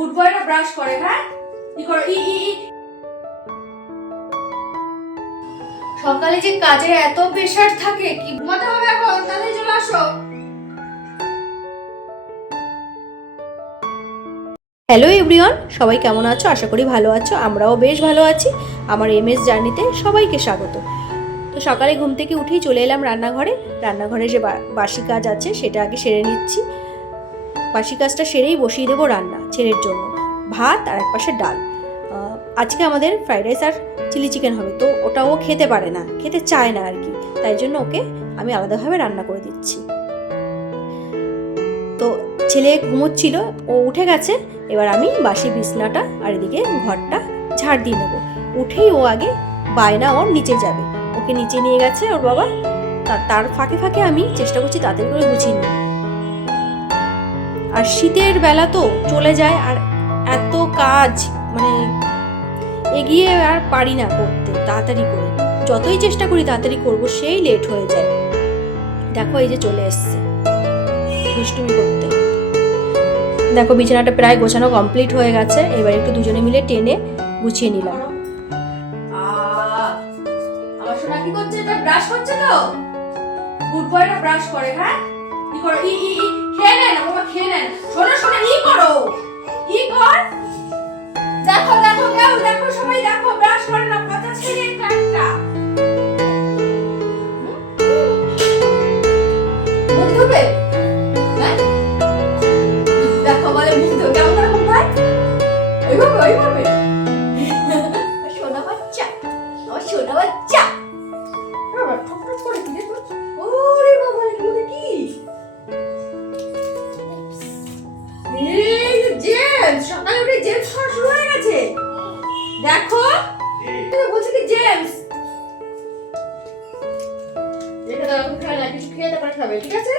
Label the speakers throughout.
Speaker 1: Good বয়রা brush করে হ্যাঁ? ই করো, ই ই সকালে যে কাজের এত প্রেশার থাকে, কি ঘুমাতে হবে এখন? তাড়াতাড়ি চলে আসো। হ্যালো এভরিওয়ান সবাই কেমন আছো? আশা করি ভালো আছো, আমরাও বেশ ভালো আছি। আমার এমএস জার্নিতে সবাইকে স্বাগত। তো সকালে ঘুম থেকে উঠেই চলে এলাম রান্নাঘরে। রান্নাঘরে যে বাসি কাজ আছে, সেটা আগে সেরে নিচ্ছি। বাসি কাজটা সেরেই বসিয়ে দেবো রান্না, ছেলের জন্য। ভাত আর এক পাশে ডাল আজকে আমাদের ফ্রাইড রাইস আর চিলি চিকেন হবে, তো ওটা ও খেতে পারে না, খেতে চায় না আর কি। তাই জন্য ওকে আমি আলাদাভাবে রান্না করে দিচ্ছি। তো ছেলে ঘুমোচ্ছিল, ও উঠে গেছে, এবার আমি বাসি বিছনাটা আর এদিকে ঘরটা ঝাড় দিয়ে নেব। উঠেই ও আগে বায়না ওর নিচে যাবে। ওকে নিচে নিয়ে গেছে ওর বাবা তার ফাঁকে ফাঁকে আমি চেষ্টা করছি তাড়াতাড়ি করে গুছিয়ে নিই আর শীতের বেলা তো চলে যায় আর এত কাজ মানে এগিয়ে আর পারি না করতে, তাড়াতাড়ি করে। যতই চেষ্টা করি তাড়াতাড়ি করব, সেই লেট হয়ে যায়। দেখো এই যে চলে এসছে। দুষ্টুমি করতে। দেখো বিছানাটা প্রায় গোছানো কমপ্লিট হয়ে গেছে। এবার একটু দুজনে মিলে টেনে গুছিয়ে নিলাম। কি করছে? এটা ব্রাশ করছে তো? গুড বয়রা ব্রাশ করে হ্যাঁ? ই করো? ই ই খেয়ে বাবা ওইভাবে ওইভাবে সোনা বাচ্চা আমার সোনা বাচ্চা বাবা, ঠক ঠক করে কি রে ওরে বাবা, এগুলো কি? এই জেমস, সকালে উঠে জেমস খাওয়া শুরু হয়ে গেছে। দেখো বলছি কি জেমস রেখে দাও, কিছু খেয়ে তারপরে খাবে, ঠিক আছে?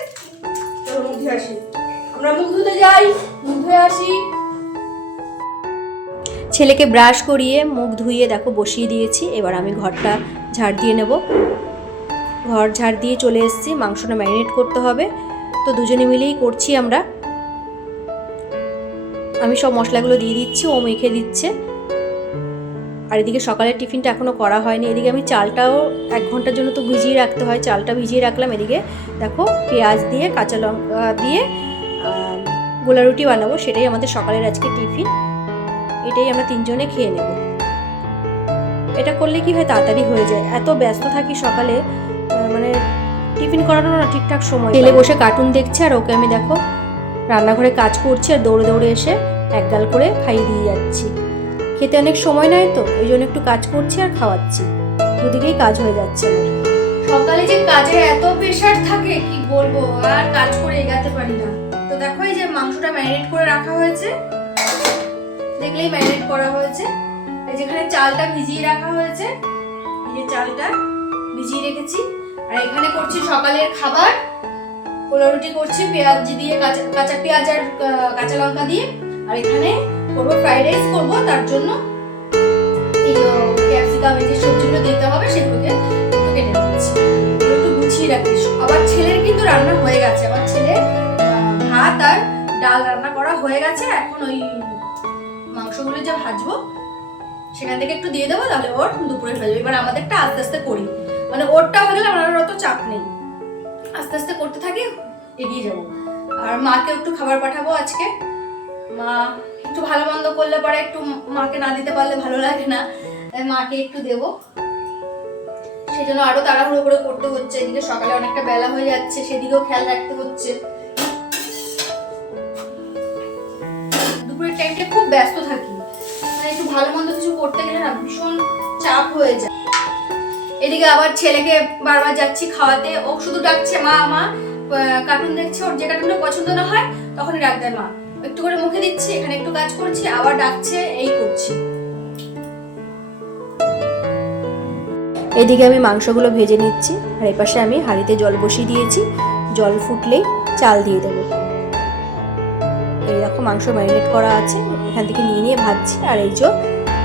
Speaker 1: চলো মুখ ধুয়ে আসি। আমরা মুখ ধুতে যাই মুখ ধুয়ে আসি ছেলেকে ব্রাশ করিয়ে মুখ ধুইয়ে দেখো বসিয়ে দিয়েছি। এবার আমি ঘরটা ঝাড় দিয়ে নেব। ঘর ঝাড় দিয়ে চলে এসেছি। মাংসটা ম্যারিনেট করতে হবে। তো দুজনে মিলেই করছি আমরা। আমি সব মশলাগুলো দিয়ে দিচ্ছি, ও মেখে দিচ্ছে। আর এদিকে সকালের টিফিনটা এখনও করা হয়নি। এদিকে আমি চালটাও এক ঘণ্টার জন্য তো ভিজিয়ে রাখতে হয়। চালটা ভিজিয়ে রাখলাম। এদিকে দেখো পেঁয়াজ দিয়ে, কাঁচা লঙ্কা দিয়ে গোলা রুটি বানাবো। সেটাই আমাদের সকালের আজকে টিফিন। এটাই আমরা তিনজনে খেয়ে নেব। এটা করলে কি হয় তাড়াতাড়ি হয়ে যায়। এত ব্যস্ত থাকি সকালে মানে টিফিন করানোর না ঠিকঠাক সময় ছেলে বসে কার্টুন দেখছে আর ওকে আমি দেখো রান্নাঘরে কাজ করছি আর দৌড়ে দৌড়ে এসে এক গাল করে খাইয়ে দিয়ে যাচ্ছি। খেতে অনেক সময় নেয় তো এই জন্য একটু কাজ করছি আর খাওয়াচ্ছি। দুদিকেই কাজ হয়ে যাচ্ছে সকালে যে কাজের এত প্রেশার থাকে কি বলব? আর কাজ করে এগাতে পারি না। তো দেখো এই যে মাংসটা ম্যারিনেট করে রাখা হয়েছে। দেখলেই ম্যারিনেট করা হয়েছে। যেখানে চালটা ভিজিয়ে রাখা হয়েছে, এই যে চালটা ভিজিয়ে রেখেছি। আর এখানে করছি সকালের খাবার পোলা রুটি করছি, পেঁয়াজ দিয়ে, কাঁচা কাঁচা পেঁয়াজ আর কাঁচা লঙ্কা দিয়ে। আর এখানে করব ফ্রাইড রাইস করব, তার জন্য এই যে সবজিগুলো দিতে হবে, সেগুলোকে কেটে নিচ্ছি। একটু গুছিয়ে রাখিস আবার ছেলের কিন্তু রান্না হয়ে গেছে। আমার ছেলে ভাত আর ডাল রান্না করা হয়ে গেছে। এখন ওই মাংসগুলো যা ভাজবো, সেখান থেকে একটু দিয়ে দেবো, তাহলে ওর দুপুরে হয়ে যাবে। এবার আমাদেরটা আস্তে আস্তে করি। মানে ওরটা হয়ে গেলে আমার অত চাপ নেই। আস্তে আস্তে করতে থাকি, এগিয়ে যাব। আর মাকে একটু খাবার পাঠাবো আজকে। মা একটু ভালো মন্দ করলে পরে একটু মাকে না দিতে পারলে ভালো লাগে না। তাই মাকে একটু দেবো। সেই জন্য আরও তাড়াহুড়ো করে করতে হচ্ছে। এদিকে সকালে অনেকটা বেলা হয়ে যাচ্ছে, সেদিকেও খেয়াল রাখতে হচ্ছে। ব্যস্ত থাকি। মানে একটু ভালো মন্দ কিছু করতে গেলে না ভীষণ চাপ হয়ে যায়। এদিকে আবার ছেলেকে বারবার যাচ্ছি খাওয়াতে। ও শুধু ডাকছে, মা মা কার্টুন দেখছে, ওর যে কার্টুনটা পছন্দ না হয়, তখনই ডাক দেয়, মা, একটু করে মুখে দিচ্ছি, এখানে একটু কাজ করছি, আবার ডাকছে, এই করছি। এদিকে আমি মাংসগুলো ভেজে নিচ্ছি, আর এই পাশে আমি হাঁড়িতে জল বসিয়ে দিয়েছি। জল ফুটলেই চাল দিয়ে দেবো। এই দেখো মাংস ম্যারিনেট করা আছে। এখান থেকে নিয়ে নিয়ে ভাজছি। আর এই যে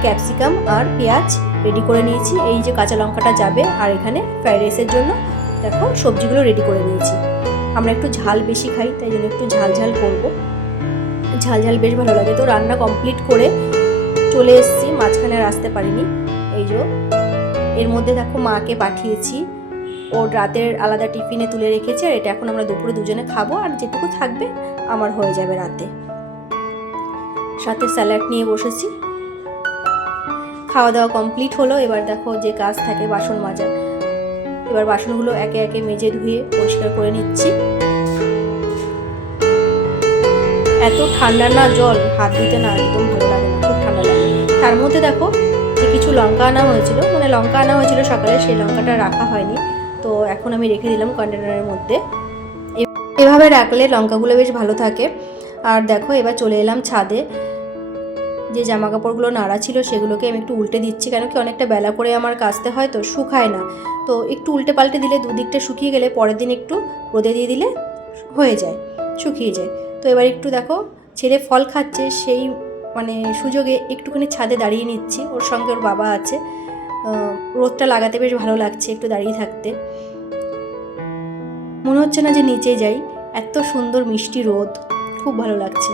Speaker 1: ক্যাপসিকাম আর পেঁয়াজ রেডি করে নিয়েছি। এই যে কাঁচা লঙ্কাটা যাবে আর এখানে ফ্রাইড রাইসের জন্য দেখো সবজিগুলো রেডি করে নিয়েছি। আমরা একটু ঝাল বেশি খাই, তাই জন্য একটু ঝাল ঝাল করব। ঝাল ঝাল বেশ ভালো লাগে। তো রান্না কমপ্লিট করে চলে এসেছি, মাঝখানে আর আসতে পারিনি। এই যে এর মধ্যে দেখো মাকে পাঠিয়েছি। ওর রাতের আলাদা টিফিনে তুলে রেখেছে। আর এটা এখন আমরা দুপুরে দুজনে খাব। আর যেটুকু থাকবে আমার হয়ে যাবে রাতে। সাথে স্যালাড নিয়ে বসেছি। খাওয়া দাওয়া কমপ্লিট হলো, এবার দেখো যে কাজ থাকে বাসন মাজা। এবার বাসনগুলো একে একে মেজে ধুয়ে পরিষ্কার করে নিচ্ছি। এত ঠান্ডা না জল, হাত দিতে না একদম ভালো লাগে না, খুব ঠান্ডা লাগে। তার মধ্যে দেখো যে কিছু লঙ্কা আনা হয়েছিল মানে লঙ্কা আনা হয়েছিল সকালে, সেই লঙ্কাটা রাখা হয়নি। তো এখন আমি রেখে দিলাম কন্টেনারের মধ্যে। এভাবে রাখলে লঙ্কাগুলো বেশ ভালো থাকে। আর দেখো, এবার চলে এলাম ছাদে। যে জামা কাপড়গুলো নাড়া ছিল সেগুলোকে আমি একটু উল্টে দিচ্ছি, কেন কি অনেকটা বেলা করে আমার কাচতে হয় তো, শুকায় না। তো একটু উল্টে পাল্টে দিলে দুদিকটা শুকিয়ে গেলে পরের দিন একটু রোদে দিয়ে দিলে হয়ে যায়, শুকিয়ে যায়। তো এবার একটু দেখো, ছেলে ফল খাচ্ছে, সেই মানে সুযোগে একটুখানি ছাদে দাঁড়িয়ে নিচ্ছি, ওর সঙ্গে ওর বাবা আছে। রোদটা লাগাতে বেশ ভালো লাগছে একটু দাঁড়িয়ে থাকতে। মনে হচ্ছে না যে নিচে যাই, এত সুন্দর মিষ্টি রোদ। খুব ভালো লাগছে।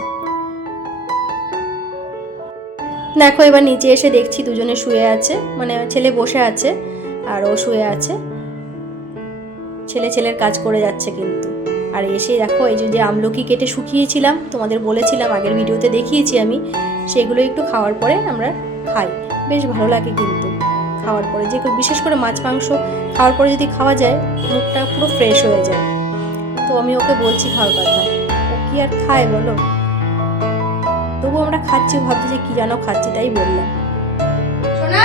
Speaker 1: দেখো, এবার নিচে এসে দেখছি দুজনে শুয়ে আছে মানে ছেলে বসে আছে, আর ও শুয়ে আছে। ছেলে ছেলের কাজ করে যাচ্ছে কিন্তু। আর এসে দেখো, এই যে আমলকি কেটে শুকিয়েছিলাম, তোমাদের বলেছিলাম, আগের ভিডিওতে দেখিয়েছি আমি, সেগুলো একটু খাওয়ার পরে আমরা খাই। বেশ ভালো লাগে কিন্তু খাওয়ার পরে। যে বিশেষ করে মাছ, মাংস খাওয়ার পরে যদি খাওয়া যায়, মুখটা পুরো ফ্রেশ হয়ে যায়। তো আমি ওকে বলছি খাওয়ার কথা। কি আর খায় বলো? তবু আমরা খাচ্ছি, ভাবছি যে কি যেন খাচ্ছি তাই বললাম।
Speaker 2: সোনা?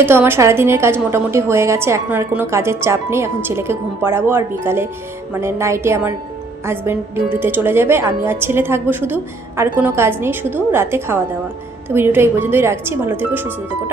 Speaker 1: দেখলে তো আমার সারাদিনের কাজ মোটামুটি হয়ে গেছে। এখন আর কোনো কাজের চাপ নেই। এখন ছেলেকে ঘুম পাড়াবো আর বিকালে মানে নাইটে আমার হাজব্যান্ড ডিউটিতে চলে যাবে। আমি আর ছেলে থাকব শুধু। আর কোনো কাজ নেই, শুধু রাতে খাওয়া দাওয়া। তো ভিডিওটা এই পর্যন্তই রাখছি। ভালো থেকো, সুস্থ থেকো।